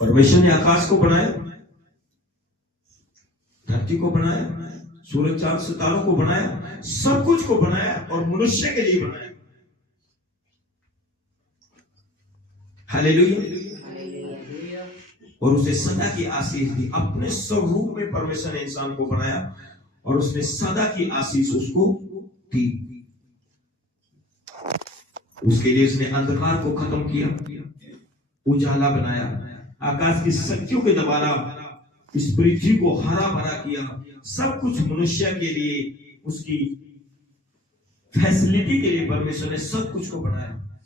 परमेश्वर ने आकाश को बनाया, धरती को बनाया, सूरज चांद सितारों को बनाया, सब कुछ को बनाया और मनुष्य के लिए बनाया। हालेलुया। और उसे सदा की आशीष दी। अपने स्वरूप में परमेश्वर ने इंसान को बनाया और उसने सदा की आशीष उसको दी। उसके लिए उसने अंधकार को खत्म किया, उजाला बनाया, आकाश की शक्तियों के द्वारा इस पृथ्वी को हरा भरा किया। सब कुछ मनुष्य के लिए, उसकी फैसिलिटी के लिए परमेश्वर ने सब कुछ को बनाया।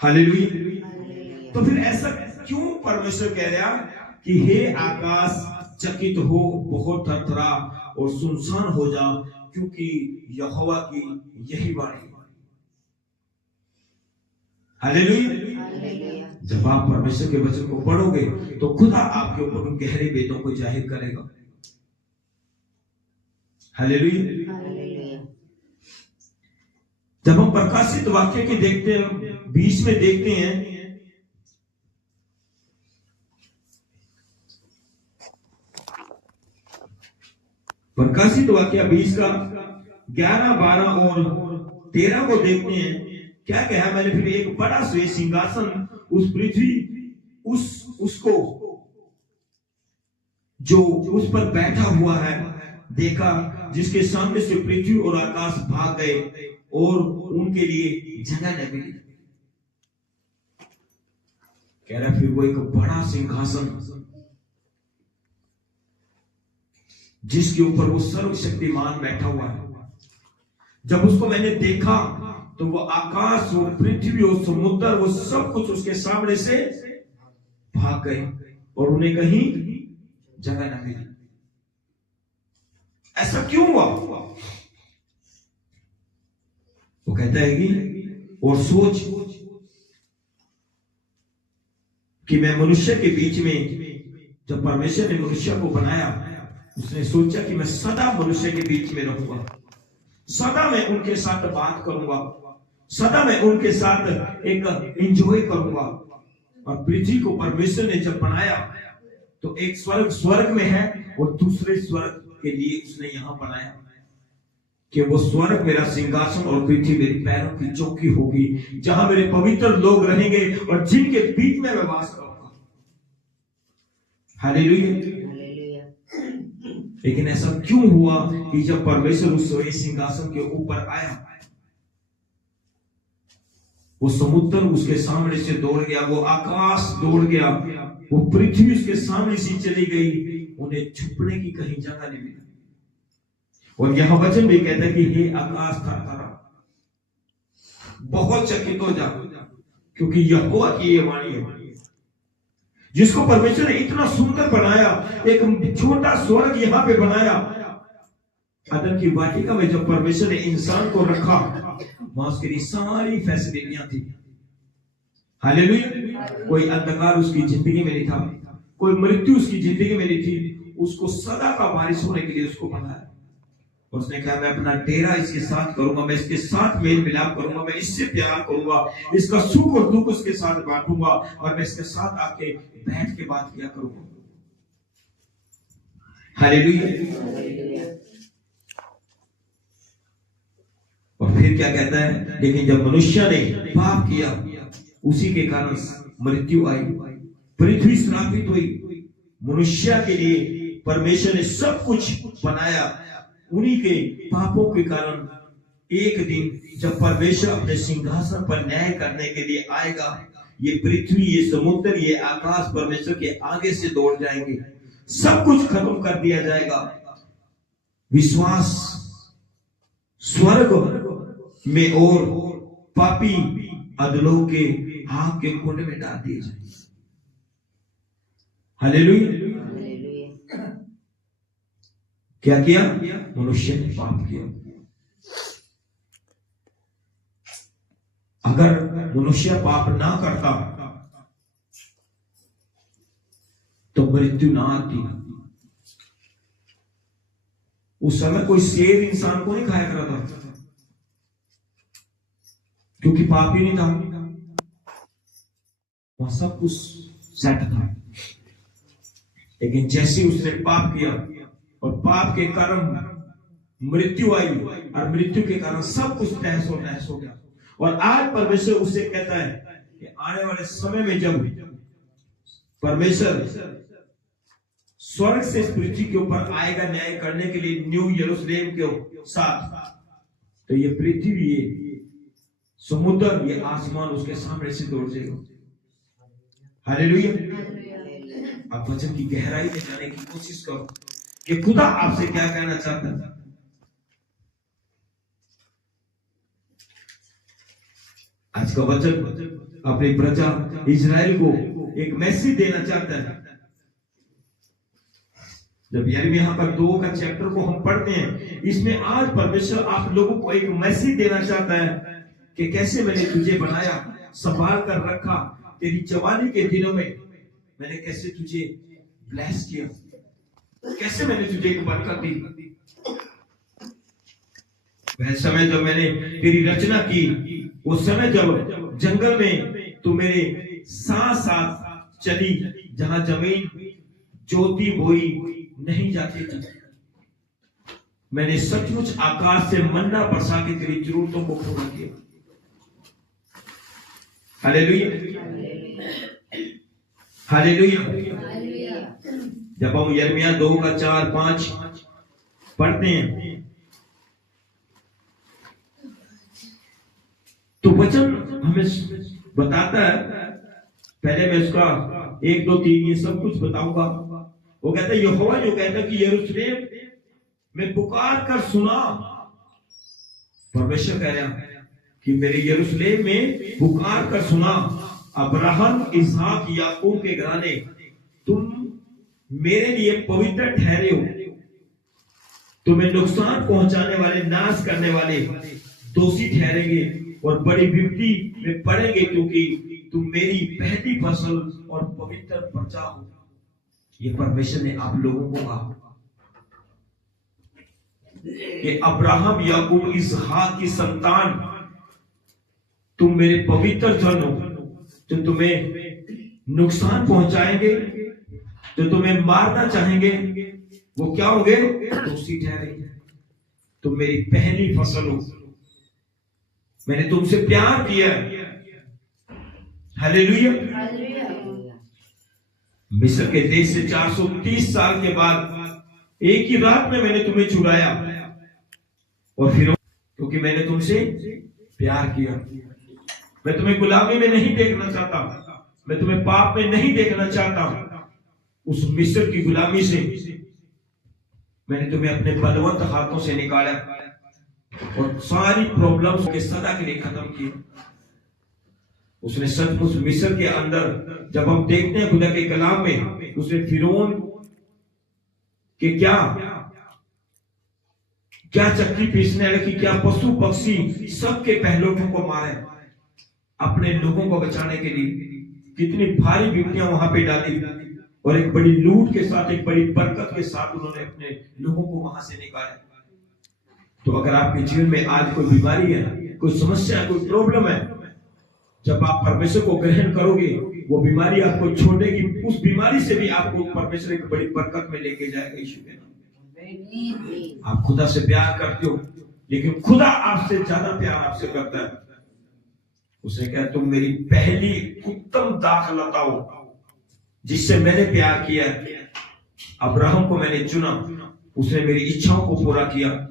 हालेलुया। तो फिर ऐसा क्यों परमेश्वर कह रहा कि हे आकाश चकित हो, बहुत थरथरा और सुनसान हो जा, क्योंकि यहोवा की यही वाणी। हालेलुया। जब आप परमेश्वर के वचन को पढ़ोगे तो खुदा आपके ऊपर उन गहरे वेदों को जाहिर करेगा। हालेलुया। जब हम प्रकाशित वाक्य के देखते हैं, 20 में देखते हैं, प्रकाशित वाक्य 20 का 11, 12 और 13 को देखते हैं। क्या कहा मैंने? फिर एक बड़ा श्वेत सिंहासन उस पृथ्वी उसको जो उस पर बैठा हुआ है देखा, जिसके सामने से पृथ्वी और आकाश भाग गए और उनके लिए जगह न मिली। कह रहा फिर वो एक बड़ा सिंहासन जिसके ऊपर वो सर्वशक्तिमान बैठा हुआ है। जब उसको मैंने देखा तो वो आकाश, वो पृथ्वी, वो समुद्र, वो सब कुछ उसके सामने से भाग गए और उन्हें कहीं जगह न मिली। ऐसा क्यों हुआ? वो कहता है कि और सोच कि मैं मनुष्य के बीच में, जब परमेश्वर ने मनुष्य को बनाया, उसने सोचा कि मैं सदा मनुष्य के बीच में रहूंगा, सदा मैं उनके साथ बात करूंगा, सदा मैं उनके साथ एक एंजॉय करूंगा। और पृथ्वी को परमेश्वर ने जब बनाया तो एक स्वर्ग में है और दूसरे स्वर्ग के लिए उसने यहां बनाया कि वो स्वर्ग मेरा सिंहासन और पृथ्वी मेरी पैरों की चौकी होगी, जहां मेरे पवित्र लोग रहेंगे और जिनके बीच में मैं वास करूंगा। हालेलुया। लेकिन ऐसा क्यों हुआ कि जब परमेश्वर उस सिंहासन के ऊपर आया, वो समुद्र उसके सामने से दौड़ गया, वो आकाश दौड़ गया, वो पृथ्वी उसके सामने से चली गई, उन्हें छुपने की कहीं जगह नहीं मिली। और यह वचन भी कहता है कि हे आकाश थरथरा, बहुत चकित हो जा, क्योंकि यहोवा की ये वाणी है। जिसको परमेश्वर ने इतना सुंदर बनाया, एक छोटा स्वर्ग यहां पे बनाया। अदन की वाटिका में जब परमेश्वर ने इंसान को रखा, वहां उसके लिए सारी फैसिलिटियां थी। हालेलुया। कोई अंधकार उसकी जिंदगी में नहीं था, कोई मृत्यु उसकी जिंदगी में नहीं थी। उसको सदा का वारिस होने के लिए उसको बनाया। उसने कहा मैं अपना डेरा इसके साथ करूंगा, मैं इसके साथ मेल मिलाप करूंगा, मैं इससे प्यार करूंगा, इसका सुख और दुख उसके साथ बांटूंगा और मैं इसके साथ आके बैठ के बात किया करूंगा। हालेलुया। और फिर क्या कहता है? लेकिन जब मनुष्य ने पाप किया, उसी के कारण मृत्यु आई, पृथ्वी श्रापित हुई। मनुष्य के लिए परमेश्वर ने सब कुछ बनाया, उन्हीं के पापों के कारण एक दिन जब परमेश्वर अपने सिंहासन पर न्याय करने के लिए आएगा, ये पृथ्वी, ये समुद्र, ये आकाश परमेश्वर के आगे से दौड़ जाएंगे, सब कुछ खत्म कर दिया जाएगा। विश्वास स्वर्ग में और पापी अधलों के आग के कुंड में डाल दिए जाएंगे। हालेलुया। क्या किया? मनुष्य ने पाप किया। अगर मनुष्य पाप ना करता तो मृत्यु ना आती। उस समय कोई शेर इंसान को नहीं खाया करता था, क्योंकि पाप ही नहीं था। वहां सब कुछ सेट था। लेकिन जैसे उसने पाप किया और पाप के कारण मृत्यु आई, और मृत्यु के कारण सब कुछ तहस हो गया। और आज परमेश्वर उससे कहता है कि आने वाले समय में जब परमेश्वर स्वर्ग से इस पृथ्वी के ऊपर आएगा न्याय करने के लिए न्यू यरूशलेम के साथ, तो ये पृथ्वी, ये समुद्र, ये आसमान उसके सामने से दौड़ जाएगा। हालेलुया। आप वचन की गहराई में जाने की कोशिश करो कि खुदा आपसे क्या कहना चाहता है। आज का वचन अपनी प्रजा इजराइल को एक मैसेज देना चाहता है। जब यिर्मयाह का 2 का चैप्टर को हम पढ़ते हैं, इसमें आज परमेश्वर आप लोगों को एक मैसेज देना चाहता है कि कैसे मैंने तुझे बनाया, संभाल कर रखा, तेरी जवानी के दिनों में मैंने कैसे तुझे ब्लेस किया, कैसे मैंने तुझे एक बरकत दी। वह समय जब मैंने तेरी रचना की, वो समय जब जंगल में तू मेरे साथ साथ चली, जहां जमीन जोती बोई नहीं जाती थी, मैंने सचमुच आकाश से मन्ना बरसा के तेरी जरूरतों को पूरा किया। Hallelujah, hallelujah. जब हम यिर्मयाह 2 का 4-5 पढ़ते हैं, तो वचन हमें बताता है, पहले मैं उसका 1, 2, 3 ये सब कुछ बताऊंगा। वो कहता है, यहोवा जो कहता है कि यरूशलेम में पुकार कर सुना। परमेश्वर कह रहा है कि मेरे यरूशलेम में पुकार कर सुना, अब्राहम, इसहाक, याकूब के घराने, तुम मेरे लिए पवित्र ठहरे हो। तुम्हें नुकसान पहुंचाने वाले, नाश करने वाले दोषी ठहरेंगे और बड़ी विपत्ति में पड़ेंगे, क्योंकि तुम मेरी पहली फसल और पवित्र प्रजा हो। ये परमेश्वर ने आप लोगों को कहा कि अब्राहम, याकूब, इसहाक की संतान, तुम मेरे पवित्र जन हो। जो तुम्हें नुकसान पहुंचाएंगे, जो तुम्हें मारना चाहेंगे, वो क्या होंगे? दोषी ठहरेंगे। तुम मेरी पहली फसल हो, मैंने तुमसे प्यार किया। हालेलुया। मिस्र के देश से 430 साल के बाद एक ही रात में मैंने तुम्हें छुड़ाया, और फिर क्योंकि मैंने तुमसे प्यार किया। मैं तुम्हें गुलामी में नहीं देखना चाहता, मैं तुम्हें पाप में नहीं देखना चाहता। उस मिस्र की गुलामी से मैंने तुम्हें अपने बलवंत हाथों से निकाला और सारी प्रॉब्लम्स के सदा के लिए खत्म किया। उसने सचमुच मिस्र के अंदर, जब हम देखते हैं खुदा के कलाम में, उसने फिरौन के क्या चक्की पीसने लगी, क्या पशु पक्षी सबके पहलुओं को मारे अपने लोगों को बचाने के लिए। कितनी भारी विपत्तियां वहां पे डाली, और एक बड़ी लूट के साथ, एक बड़ी बरकत के साथ उन्होंने अपने लोगों को वहां से निकाला। तो अगर आपके जीवन में आज कोई बीमारी है, कोई समस्या है, कोई प्रॉब्लम है, जब आप परमेश्वर को ग्रहण करोगे, वो बीमारी आपको छोड़ेगी। उस बीमारी से भी आपको परमेश्वर एक बड़ी बरकत में लेके जाएगा। यीशु के नाम। आप खुदा से प्यार करते हो, लेकिन खुदा आपसे ज्यादा प्यार आपसे करता है। उसे कहा, तुम मेरी पहली उत्तम दाखलता हो, जिससे मैंने प्यार किया। अब्राहम को मैंने चुना, उसने मेरी इच्छाओं को पूरा किया।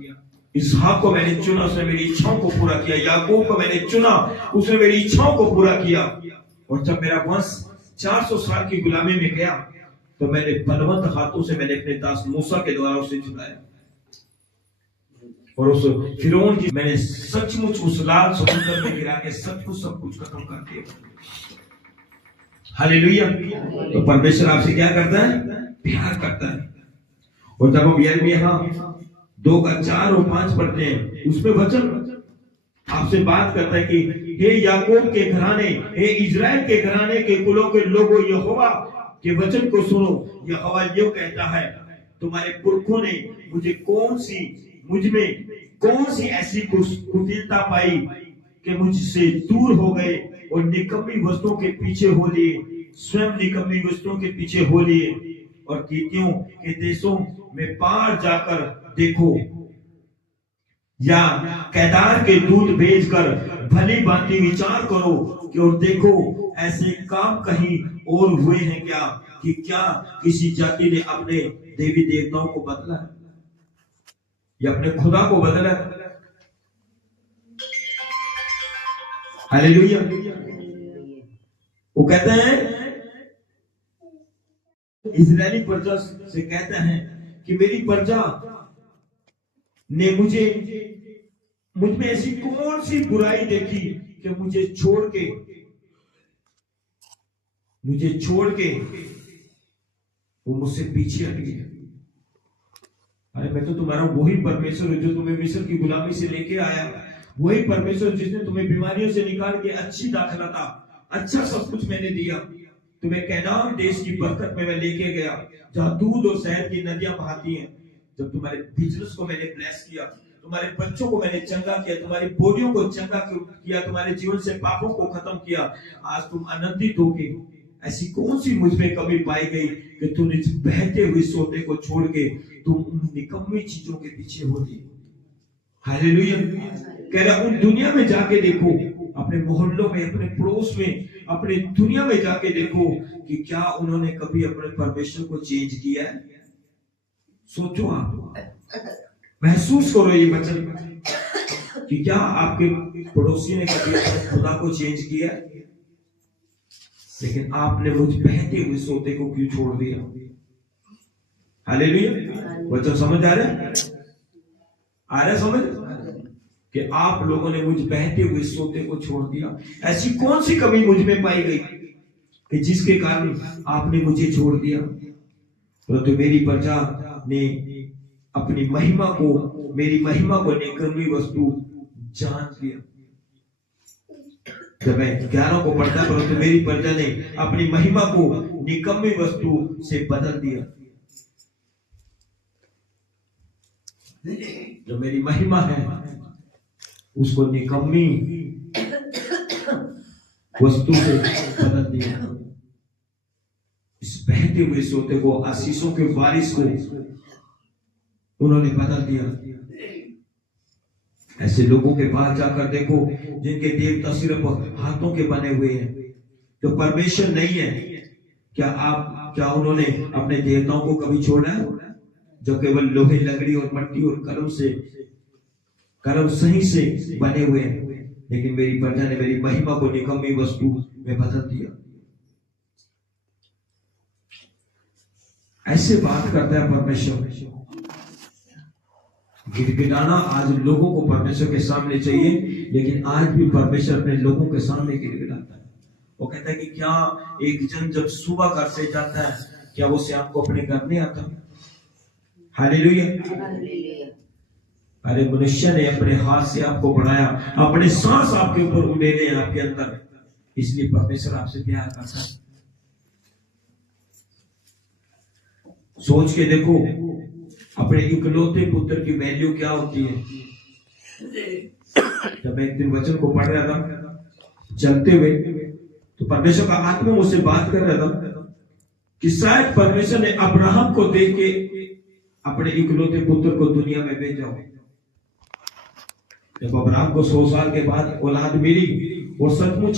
इसहाक को मैंने चुना, उसने मेरी इच्छाओं को पूरा किया। याकूब को मैंने चुना, उसने मेरी इच्छाओं को पूरा किया। और जब मेरा वंश 400 साल की गुलामी में गया, तो मैंने बलवंत हाथों से मैंने अपने दास मूसा के द्वारा उसे छुड़ाया, और उस फिरौन की मैंने सचमुच उस लाल समुद्र में गिरा के सचमुच सब कुछ खत्म कर दिया। हालेलुया। तो परमेश्वर आपसे क्या करता है? प्यार करता है। और जब हम यिर्मयाह 2 का 4 और 5 पढ़ते हैं, उसमें वचन आपसे बात करता है कि हे याकूब के घराने, हे इजराइल के घराने के कुलों के लोगों, यहोवा के वचन को सुनो। यहोवा यूं कहता है, तुम्हारे पुरखों ने मुझ में कौन सी ऐसी कुटिलता पाई कि मुझसे दूर हो गए और निकम्मी वस्तुओं के पीछे हो लिए, स्वयं निकम्मी वस्तुओं के पीछे हो लिए, और कीतियों के देशों में पार जाकर देखो, या केदार के दूत भेजकर भली भांति विचार करो कि और देखो ऐसे काम कहीं और हुए हैं क्या, कि क्या किसी जाति ने अपने देवी देवताओं को बदला है या अपने खुदा को बदला है। हालेलुया। वो कहते हैं, इजरायली प्रजा से कहते हैं कि मेरी प्रजा ने मुझ में ऐसी कौन सी बुराई देखी कि मुझे छोड़ के वो मुझसे पीछे हट गया। अरे मैं तो तुम्हारा वही परमेश्वर हूं जो तुम्हें मिस्र की गुलामी से लेके आया, वही परमेश्वर जिसने तुम्हें बीमारियों से निकाल के अच्छी दाखलता, अच्छा सब कुछ मैंने दिया, तुम्हें कैनान देश की बरकत में मैं लेके गया जहां दूध और शहद की नदियां बहती हैं। जब तुम्हारे बिजनेस को मैंने ब्लेस किया, तुम्हारे बच्चों को मैंने चंगा किया, तुम्हारी बॉडियों को चंगा किया, तुम्हारे जीवन से पापों को खत्म किया, आज तुम आनंदित होगे। ऐसी कौन सी मुझ में कमी पाई गई कि तूने बहते हुए सोते को छोड़ के तुम उन निकम्मी चीजों के पीछे हो गई। हालेलुया। कह रहा उन दुनिया में जाके देखो, अपने मोहल्लों में, अपने पड़ोस में, अपने दुनिया में जाके देखो कि क्या उन्होंने कभी अपने परमेश्वर को चेंज किया है। सोचो, आप महसूस करो ये वचन कि क्या आपके पड़ोसी ने कभी अपने खुदा को चेंज किया है। लेकिन आपने मुझ बहते हुए सोते को क्यों छोड़ दिया। हालेलुया। वचन समझ आ रहा है समझ कि आप लोगों ने मुझ बहते हुए सोते को छोड़ दिया। ऐसी कौन सी कमी मुझ में पाई गई कि जिसके कारण आपने मुझे छोड़ दिया। परंतु मेरी प्रजा ने अपनी महिमा को, मेरी महिमा को निकम्मी वस्तु जान लिया। जब मैं 11 को पढ़ता, परंतु मेरी प्रजा ने अपनी महिमा को निकम्मी वस्तु से बदल दिया। जो मेरी महिमा है उसको निकम्मी वस्तु से बदल दिया। इस बहते हुए सोते को, आशीषों के बारिश को उन्होंने बदल दिया। ऐसे लोगों के पास जाकर देखो जिनके देवता सिर्फ हाथों के बने हुए हैं, जो परमेश्वर नहीं है। क्या उन्होंने अपने देवताओं को कभी छोड़ा है, जो केवल लोहे, लकड़ी और मट्टी और कलम सही से बने हुए हैं। लेकिन मेरी प्रजा ने मेरी महिमा को निकम्मी वस्तु में बदल दिया। ऐसे बात करता है परमेश्वर। गिड़गिड़ाना आज लोगों को परमेश्वर के सामने चाहिए, लेकिन आज भी परमेश्वर अपने लोगों के सामने गिड़गिड़ाता है। वो कहता है कि क्या एक जन जब सुबह घर से जाता है, क्या वो शाम को अपने घर नहीं आता। हालेलुया। अरे मनुष्य ने अपने हाथ से आपको बनाया, अपने सांस आपके ऊपर उड़ेले हैं आपके अंदर, इसलिए परमेश्वर आपसे प्यार करता है। सोच के देखो अपने इकलौते पुत्र की वैल्यू क्या होती है। जब मैं एक दिन वचन को पढ़ रहा था चलते हुए, तो परमेश्वर का आत्मा मुझसे बात कर रहा था कि शायद परमेश्वर ने अब्राहम को देख के अपने इकलौते पुत्र को दुनिया में भेजा। जब अब्राहम को 100 साल के बाद औलाद मिली और सचमुच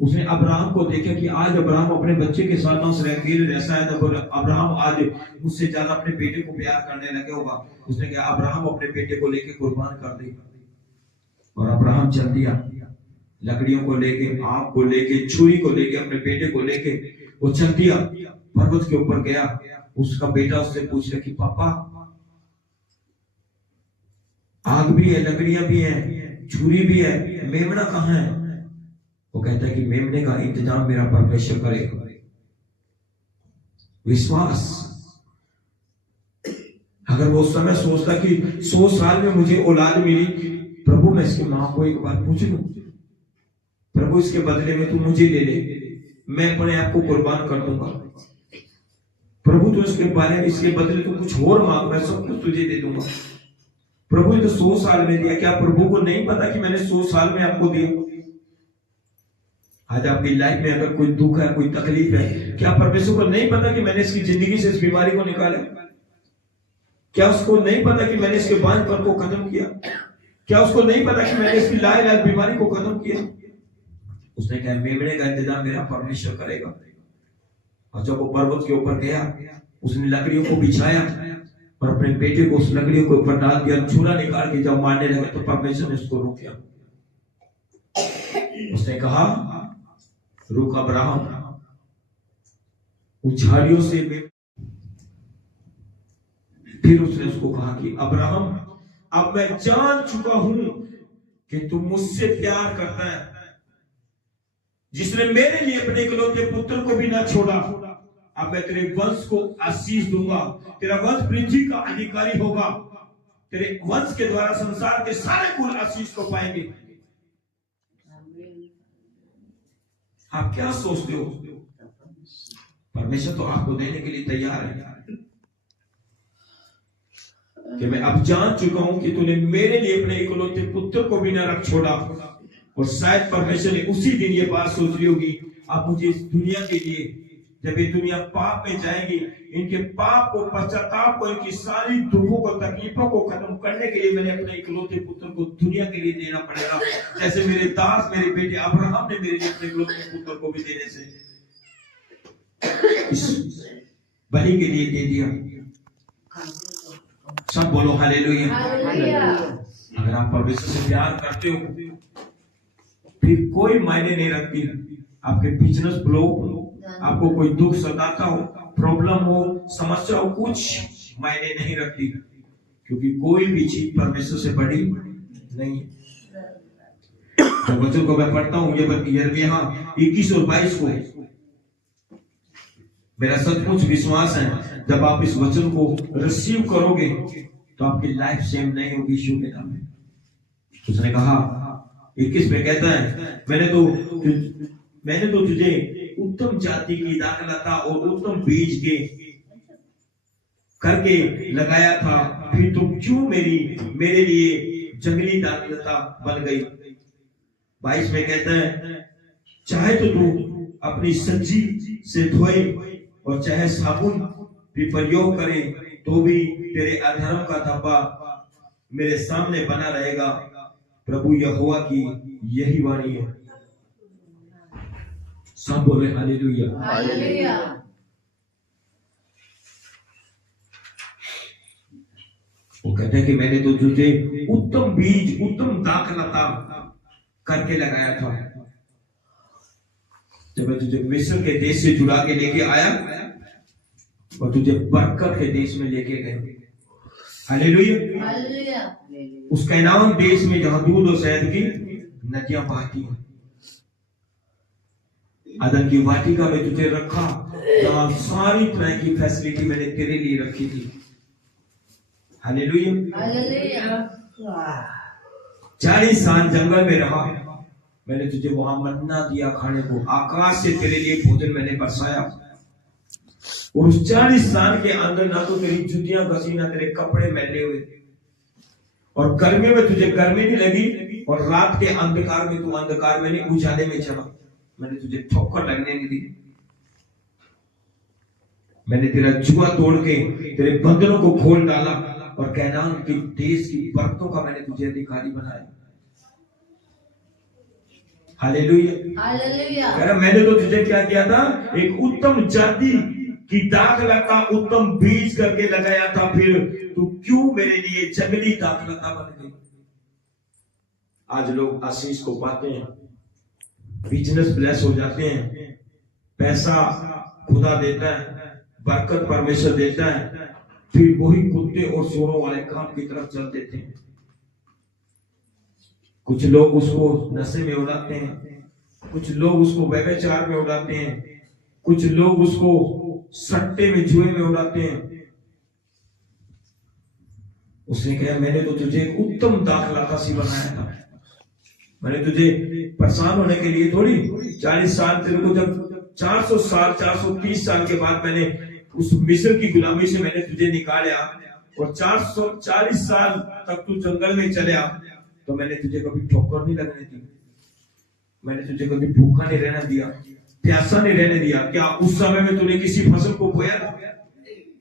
उसने अब्राहम को देखा कि आज अब्राहम अपने बच्चे के साथ अकेले रह, शायद अब्राहम आज मुझसे ज्यादा अपने बेटे को प्यार करने लगे होगा। उसने कहा अब्राहम अपने बेटे को लेके कुर्बान कर दे, और अब्राहम चल दिया। लकड़ियों को लेके, आग को लेके, छुरी को लेके, अपने बेटे को लेके वो चल दिया, पर्वत के ऊपर गया। उसका बेटा उससे पूछ रहा कि पापा आग भी है, लकड़ियां भी है, छुरी भी है, मेमना कहाँ है। वो कहता है कि मेमने का इंतजाम मेरा परमेश्वर करेगा। विश्वास। अगर वो उस समय सोचता कि 100 साल में मुझे औलाद मिली, प्रभु मैं इसकी मां को एक बार पूछ लूं, प्रभु इसके बदले में तू मुझे ले ले, मैं अपने आप को कुर्बान कर दूंगा। प्रभु तो इसके बदले तू कुछ और मांग, मैं सब कुछ तुझे दे दूंगा। प्रभु ने तो 100 साल में दिया, क्या प्रभु को नहीं पता कि मैंने 100 साल में आपको दिया। आज आपकी लाइफ में अगर कोई दुख है, कोई तकलीफ है, क्या परमेश्वर को नहीं पता कि मैंने इसकी जिंदगी से इस बीमारी को निकाला? क्या उसको नहीं पता कि मैंने इसके बांझपन को खत्म किया? क्या उसको नहीं पता कि मैंने इसकी लाइलाज बीमारी को खत्म किया? उसने कहा मेमने का इंतजाम मेरा परमेश्वर करेगा। और जब वो पर्वत के ऊपर गया, उसने लकड़ियों को बिछाया और अपने बेटे को उस लकड़ियों के ऊपर डाल दिया। छुरा निकाल के जब मारने लगे तो परमेश्वर ने उसको रोका। उसने कहा रुक अब्राहम, उन झाड़ियों से। फिर उसने उसको कहा कि अब्राहम, अब मैं जान चुका हूं कि तू मुझसे प्यार करता है, जिसने मेरे लिए अपने इकलौते पुत्र को भी ना छोड़ा। अब मैं तेरे वंश को आशीष दूंगा, तेरा वंश पृथ्वी का अधिकारी होगा, तेरे वंश के द्वारा संसार के सारे कुल आशीष को पाएंगे। आप क्या सोचते हो? परमेश्वर तो आपको देने के लिए तैयार है कि मैं अब जान चुका हूं कि तूने मेरे लिए अपने इकलौते पुत्र को भी न रख छोड़ा। और शायद परमेश्वर ने उसी दिन ये बात सोच ली होगी, आप मुझे इस दुनिया के लिए, जब ये दुनिया पाप में जाएगी, इनके पाप को, पश्चाताप को, इनकी सारी दुखों को, तकलीफों को खत्म करने के लिए मैंने अपने इकलौते पुत्र को दुनिया के लिए देना पड़ेगा। जैसे मेरे दास, मेरे बेटे अब्राहम ने मेरे लिए अपने इकलौते पुत्र को भी देने से इस बलि के लिए दे दिया। सब बोलो हालेलुया। अगर आप परमेश्वर से प्यार करते हो, फिर कोई मायने नहीं रखती आपके बिजनेस ब्लॉक, आपको कोई दुख सताता हो, प्रॉब्लम हो, समस्या हो, कुछ मायने नहीं रखती, क्योंकि कोई भी चीज परमेश्वर से बड़ी नहीं है। तो बच्चों को मैं पढ़ता हूँ यिर्मयाह 21 और 22 को। मेरा सचमुच विश्वास है जब आप इस वचन को रिसीव करोगे तो आपकी लाइफ सेम नहीं होगी यीशु के नाम में। उसने कहा 21 में कहता है, मैंने तो तुझे उत्तम जाति की दाखलता और उत्तम बीज के करके लगाया था, फिर तुम क्यों मेरे लिए जंगली दाखलता बन गई। 22 में कहता है, चाहे तो तू अपनी सज्जी से धोए और चाहे साबुन भी प्रयोग करे, तो भी तेरे अधर्म का धब्बा मेरे सामने बना रहेगा। प्रभु यहोवा की यही वाणी है। सब बोले हालेलुया। हालेलुया। वो कहते हैं कि मैंने तो तुझे उत्तम बीज, उत्तम दाखलता करके लगाया था। जब मैं तुझे मिस्र के देश से चुरा के लेके आया और तुझे बरकत के देश में लेके गए। हालेलुया। हालेलुया। उस कैनान देश में जहां दूध और शहद की नदियां बहती हैं। अदन की वाटिका में तुझे रखा, जहां सारी तरह की फैसिलिटी मैंने तेरे लिए रखी थी। हालेलुया। हालेलुया। 40 साल जंगल में रहा, मैंने तुझे वहां मन्ना दिया खाने को, आकाश से तेरे लिए भोजन मैंने बरसाया। और उस 40 साल के अंदर ना तो तेरी जुतियां घसी, ना तेरे कपड़े मैले हुए, और गर्मी में तुझे गर्मी नहीं लगी, और रात के अंधकार में तू अंधकार में नहीं, उजाले में चला। मैंने तुझे ठोकर लगने नहीं दी। मैंने तेरा जुआ तोड़ के तेरे बंधनों को खोल डाला, और कैनान के देश की बरकतों का मैंने तुझे अधिकारी बनाया। हालेलुया। हालेलुया। मैंने तो तुझे क्या किया था? एक उत्तम जाति की दाखलता, उत्तम बीज करके लगाया था, फिर तू क्यों मेरे लिए जंगली दाखलता बन गई। आज लोग आशीष को पाते हैं, बिजनेस ब्लेस हो जाते हैं, पैसा खुदा देता है, बरकत परमेश्वर देता है, फिर वही कुत्ते और चोरों वाले काम की तरफ चल देते हैं। कुछ लोग उसको नशे में उड़ाते हैं, कुछ लोग उसको व्यभिचार में उड़ाते हैं, कुछ लोग उसको सट्टे में, जुए में उड़ाते हैं। उसने कहा मैंने तो तुझे उत्तम दाखलता सी बनाया था। मैंने तुझे परेशान होने के लिए थोड़ी 40 साल, तेरे को जब 400 साल 430 साल के बाद मैंने उस मिस्र की गुलामी से मैंने तुझे निकाला, और 440 साल तक तू जंगल में चले आ, तो मैंने तुझे कभी ठोकर नहीं लगने दी। मैंने तुझे कभी भूखा नहीं रहने दिया, प्यासा नहीं रहने दिया। क्या उस समय में तूने किसी फसल को बोया?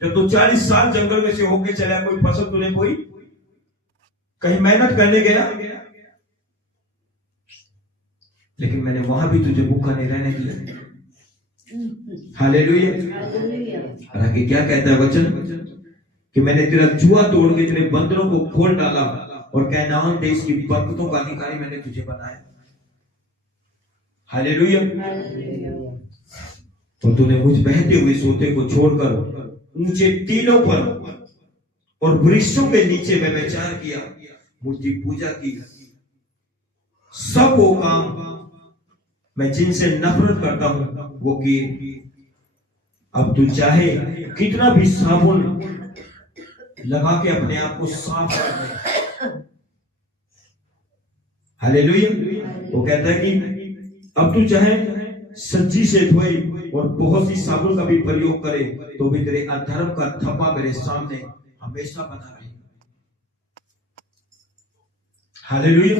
जब तू 40 साल जंगल में से होके चला, कोई फसल तूने बोई? कहीं मेहनत करने गया? लेकिन मैंने वहां भी तुझे भूखा नहीं रहने दिया। हालेलुया। आगे क्या कहता है वचन? कि मैंने तेरा जुआ तोड़ के तेरे बंदरों को खोल डाला और कैनान देश की बरकतों का अधिकारी मैंने तुझे बनाया। हालेलुया। तो तूने मुझ बहते हुए सोते को छोड़कर ऊंचे टीलों पर और वृक्षों के नीचे व्यभिचार किया, मूर्ति पूजा की। सब वो काम मैं जिनसे नफरत करता हूं वो किए। अब तू चाहे कितना भी साबुन लगा के अपने आप को साफ कर दे। हालेलुया। वो कहता है कि अब तू चाहे सच्ची से धोए और बहुत सी साबुन का भी प्रयोग करे, तो भी तेरे अधर्म का थप्पा मेरे सामने हमेशा बना रहेगा। हालेलुया।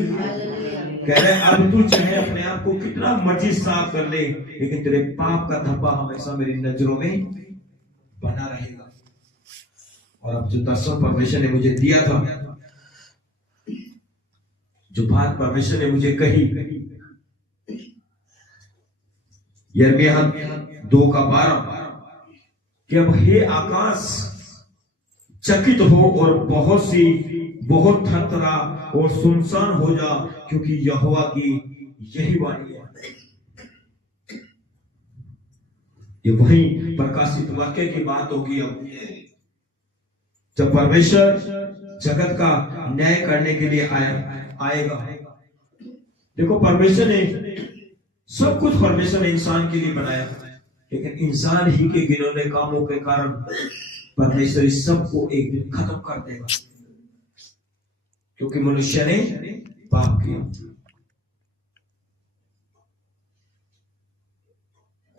कह रहे अब तू चाहे अपने आप को कितना मर्जी साफ कर ले, लेकिन तेरे पाप का थप्पा हमेशा मेरी नजरों में बना रहेगा। और अब जो दर्शन परमेश्वर ने मुझे दिया था, जो बात परमेश्वर ने मुझे कही, यिर्मयाह 2:12, कि अब हे आकाश चकित हो और बहुत थरथरा और सुनसान हो जा, क्योंकि यहोवा की यही वाणी है। ये वही प्रकाशित वाक्य की बात होगी। अब जब परमेश्वर जगत का न्याय करने के लिए आएगा। देखो, परमेश्वर ने सब कुछ परमेश्वर ने इंसान के लिए बनाया, लेकिन इंसान ही के गिनौने कामों के कारण परमेश्वर इस सब को एक दिन खत्म कर देगा, क्योंकि मनुष्य ने पाप किया।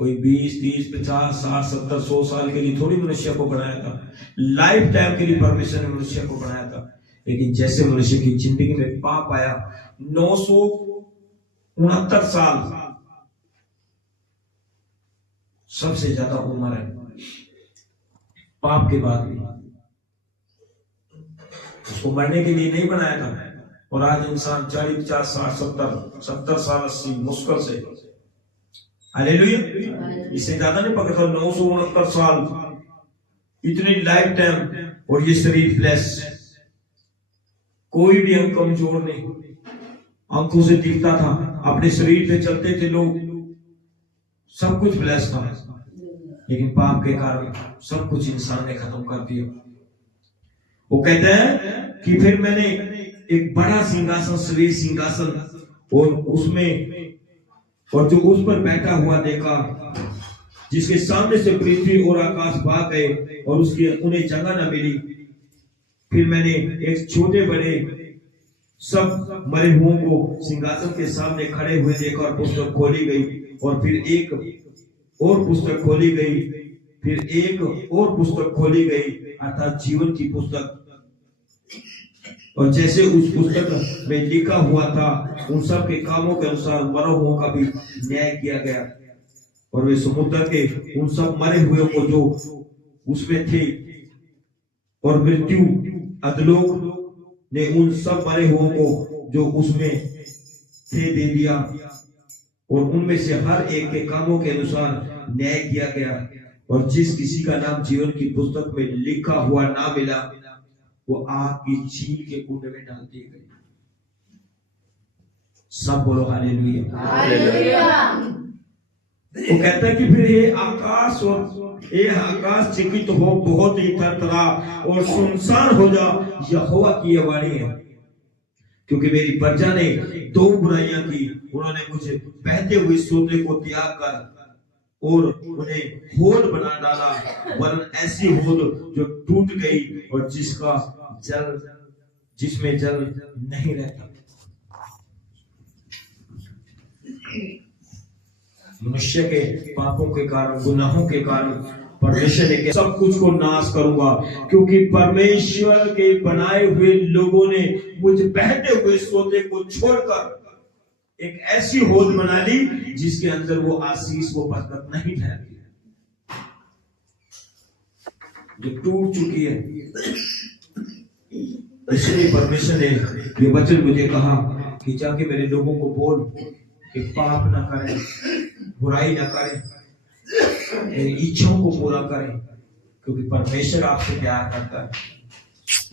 कोई 20, 30, 50, 60, 70, 100 साल के लिए थोड़ी मनुष्य को बनाया था। लाइफ टाइम के लिए परमेश्वर ने मनुष्य को बनाया था। लेकिन जैसे मनुष्य की जिंदगी में पाप आया, 969 साल सबसे ज्यादा उम्र है पाप के बाद भी। उसको मरने के लिए नहीं बनाया था। और आज इंसान 40, 50, 60, 70 साल 80 मुश्किल से, हालेलुया, इससे ज्यादा नहीं पकड़ता। 969 साल, इतनी लाइफ टाइम, और ये शरीर फ्लैश, कोई भी अंग कमजोर नहीं। आंखों से दिखता था, अपने शरीर पे चलते थे लोग, सब कुछ फ्लैश था। लेकिन पाप के कारण सब कुछ इंसान ने खत्म कर दिया। वो कहते हैं कि फिर मैंने एक बड़ा सिंहासन, श्रेष्ठ सिंहासन, और उसमें और जो उस पर बैठा हुआ देखा, जिसके सामने से पृथ्वी और आकाश भाग गए और उसकी उन्हें जगह न मिली। फिर मैंने एक छोटे बड़े सब मरे हुओं को सिंहासन के सामने खड़े हुए देखा, और पुस्तक खोली गई, और फिर एक और पुस्तक खोली गई, फिर एक और पुस्तक खोली गई, अर्थात जीवन की पुस्तक। और जैसे उस पुस्तक में लिखा हुआ था, उन सब के कामों के अनुसार मरे हुओं का भी न्याय किया गया। और वे समुद्र के उन सब मरे हुए को जो उसमें थे, और मृत्यु अधलोक ने उन सब मरे हुओं को जो उसमें थे दे दिया, और उनमें से हर एक के कामों के अनुसार न्याय किया गया। और जिस किसी का नाम जीवन की पुस्तक में लिखा हुआ ना मिला, वो आग की झील के कुंड में डाल दिए गए। सब बोलो हालेलुया, हालेलुया। वो कहता है कि फिर ये आकाश चकित हो, बहुत ही थरथरा और सुनसान हो जा, यहोवा की यह वाणी है। क्योंकि मेरी प्रजा ने 2 बुराइयां की। उन्होंने मुझे बहते हुए सोते को त्याग कर और उन्हें होद बना डाला, वरन ऐसी होद जो टूट गई और जिसमें जल नहीं रहता। मनुष्य के पापों के कारण, गुनाहों के कारण परमेश्वर ने सब कुछ को नाश करूंगा, क्योंकि परमेश्वर के बनाए हुए लोगों ने मुझ बहते हुए सोते को छोड़कर एक ऐसी होद बना ली जिसके अंदर वो आशीष, वो बरकत नहीं ठहरती, जो टूट चुकी है। इसलिए परमेश्वर ने ये वचन मुझे कहा कि जाके मेरे लोगों को बोल कि पाप ना करें, बुराई ना करें, मेरी इच्छाओं को पूरा करें, क्योंकि परमेश्वर आपसे प्यार करता है।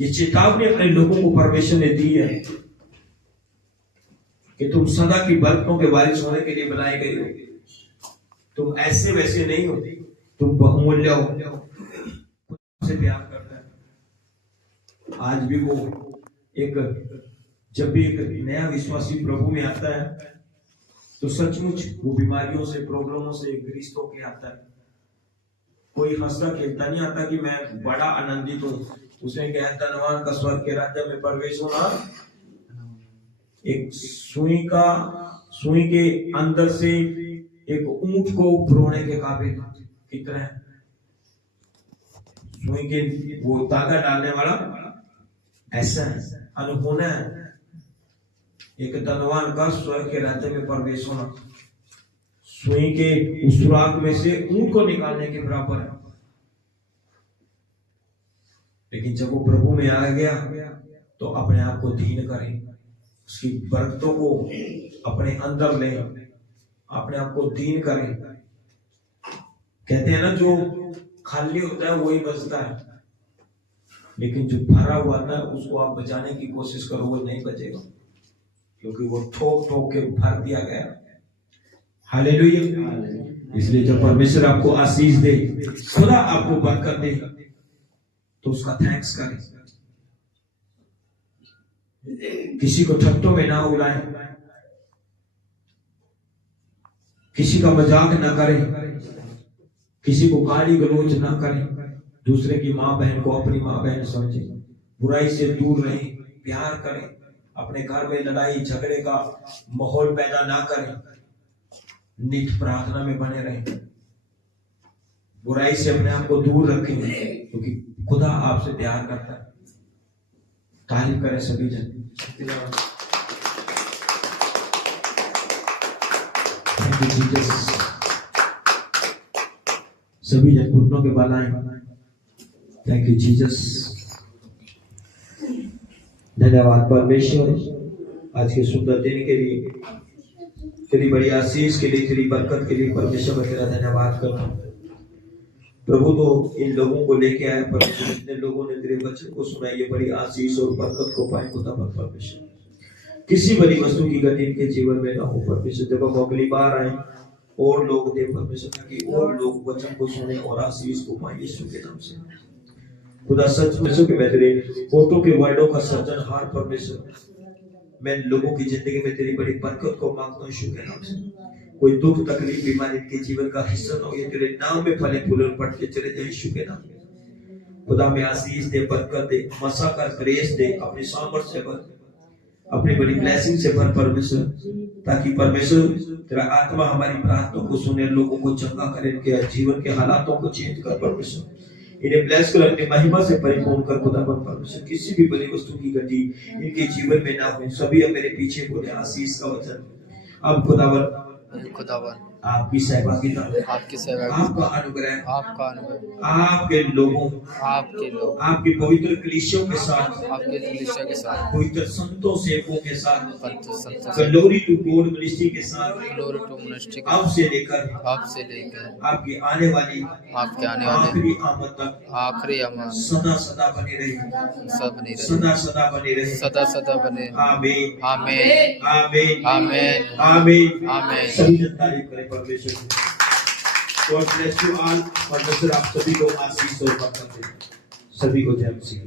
ये चेतावनी अपने लोगों को परमेश्वर ने दी है कि तुम सदा की बरकतों के वारिस होने के लिए बनाए गए हो। तुम ऐसे वैसे नहीं हो, तुम बहुमूल्य हो, से प्यार करता है। आज भी वो जब भी एक नया विश्वासी प्रभु में आता है तो सचमुच वो बीमारियों से, प्रॉब्लमों से ग्रस्त होके आता है। कोई हंसता खेलता नहीं आता कि मैं बड़ा आनंदित हूं। उसने कहा धनवान का स्वर्ग के राज्य में प्रवेश होना एक सुई के अंदर से एक ऊंट को भरोने के काबिल कितना है। सुई के वो धागा डालने वाला ऐसा अनहोना है। एक धनवान का स्वर्ग के राज्य में प्रवेश होना सुई के उस सुराख में से ऊंट को निकालने के बराबर है। लेकिन जब वो प्रभु में आ गया तो अपने आप को दीन करे, उसकी बरकतों को अपने अंदर ले, अपने आप को दीन करे। कहते हैं ना, जो खाली होता है वही बचता है, लेकिन जो भरा हुआ था उसको आप बचाने की कोशिश करो, वो नहीं बचेगा, क्योंकि वो ठोक ठोक के भर दिया गया। हालेलुया। इसलिए जब परमेश्वर आपको आशीष दे, खुदा आपको बरकत दे, तो उसका थैंक्स करें। किसी को ठट्टों में ना उड़ाएं, किसी का मजाक ना करें, किसी को गाली गलौज ना करें, दूसरे की माँ बहन को अपनी माँ बहन समझें, बुराई से दूर रहें, प्यार करें, अपने घर में लड़ाई झगड़े का माहौल पैदा ना करें, नित्य प्रार्थना में बने रहें, बुराई से अपने आप को दूर रखें, क्योंकि खुदा आपसे प्यार करता है। तारीफ करें सभी जन। Thank you Jesus. सभी जन घुटनों के बल आए। Thank you Jesus. धन्यवाद परमेश्वर आज के सुंदर दिन के लिए, तेरी बड़ी आशीष के लिए, तेरी बरकत के लिए परमेश्वर मैं तेरा धन्यवाद करता हूँ। प्रभु तो इन लोगों को लेके आए, परमेश्वर जितने लोगों ने तेरे वचन को सुना, ये बड़ी आशीष और बरकत को पाए खुदा परमेश्वर। किसी बड़ी वस्तु की गति इनके जीवन में ना हो परमेश्वर। जब हम अगली बार आए और लोग दे परमेश्वर, ताकि और लोग वचन को सुने और आशीष को पाए यीशु के नाम से। खुदा सच में मैं तेरे फोटो के वर्डों का सृजनहार परमेश्वर, मैं लोगों की जिंदगी में तेरी बड़ी बरकत को मांगता हूं यीशु के नाम से। कोई दुख तकलीफ बीमारी के जीवन का हिस्सा ना हो, ये तेरे नाम में फले फूले पड़ते चले जाए यीशु के नाम में। खुदा में आशीष दे, बरकत दे, मसा कर, ग्रेस दे, अपनी सामर्थ से भर, अपनी बड़ी ब्लेसिंग से भर परमेश्वर, ताकि परमेश्वर तेरा आत्मा हमारी प्रार्थना को सुने, लोगों को चंगा करे, इनके जीवन के हालातों को चेंज कर परमेश्वर, इन्हें ब्लेस कर, अपनी महिमा से परिपूर्ण कर खुदा परमेश्वर। किसी भी बड़ी वस्तु की गति इनके जीवन में ना हो। सभी अब मेरे पीछे बोले आशीष का वचन। अब खुदावन आपकी सहभागिता, आपका अनुग्रह, आपके लोगों, आपके पवित्र कलीसियों के साथ, पवित्र संतों सेवकों के साथ, ग्लोरी टू गॉड मिनिस्ट्री के साथ, अब से लेकर आपकी आने वाली आखिरी आमद तक सदा सदा बने रहे, सदा सदा बने रहे, सदा सदा बने। आमीन आमीन आमीन आमीन आमीन आमीन। सभी जन तारीफ करें परमेश्वर की। God bless you all। परमेश्वर आप सभी को आशीष और बरकत दे। सभी को जय मसीह।